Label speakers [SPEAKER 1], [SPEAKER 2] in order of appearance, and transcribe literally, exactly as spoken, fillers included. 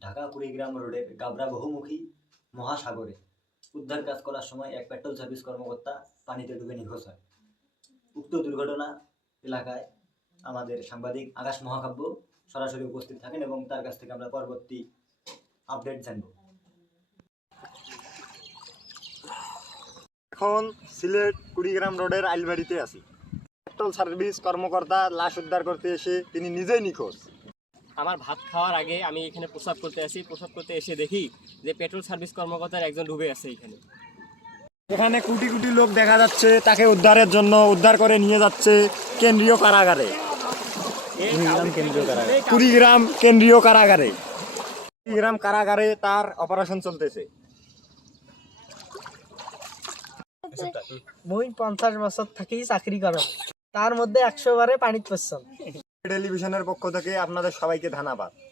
[SPEAKER 1] ঢাকা কুড়িগ্রাম রোডের গাবরা বহুমুখী মহাসাগরে উদ্ধার কাজ করার সময় এক পেট্রোল সার্ভিস কর্মকর্তা পানিতে ডুবে নিখোঁজ হয়। উক্ত দুর্ঘটনা এলাকায় আমাদের সাংবাদিক আকাশ মহাকাব্য সরাসরি উপস্থিত থাকেন এবং তার কাছ থেকে আমরা পরবর্তী আপডেট জানব।
[SPEAKER 2] এখন সিলেট কুড়িগ্রাম রোডের আইলবাড়িতে আছি। পেট্রোল সার্ভিস কর্মকর্তা লাশ উদ্ধার করতে এসে তিনি নিজেই নিখোঁজ।
[SPEAKER 3] আমার ভাত খাওয়ার আগে আমি এখানে প্রস্রাব করতে আসি, প্রস্রাব করতে এসে দেখি যে পেট্রোল সার্ভিস কর্মকর্তার একজন ডুবে আছে এখানে।
[SPEAKER 2] এখানে কোটি কোটি লোক দেখা যাচ্ছে, তাকে উদ্ধারের জন্য উদ্ধার করে নিয়ে যাচ্ছে কেন্দ্রীয় কারাগারে, কুড়িগ্রাম কেন্দ্রীয় কারাগারে। কুড়িগ্রাম কারাগারে তার অপারেশন চলতেছে।
[SPEAKER 4] মুই পঞ্চাশ বছর থেকেই চাকরি করো, তার মধ্যে একশো বারে পানিত পড়ছাম।
[SPEAKER 2] টেলিভিশনের পক্ষ থেকে আপনাদের সবাইকে ধন্যবাদ।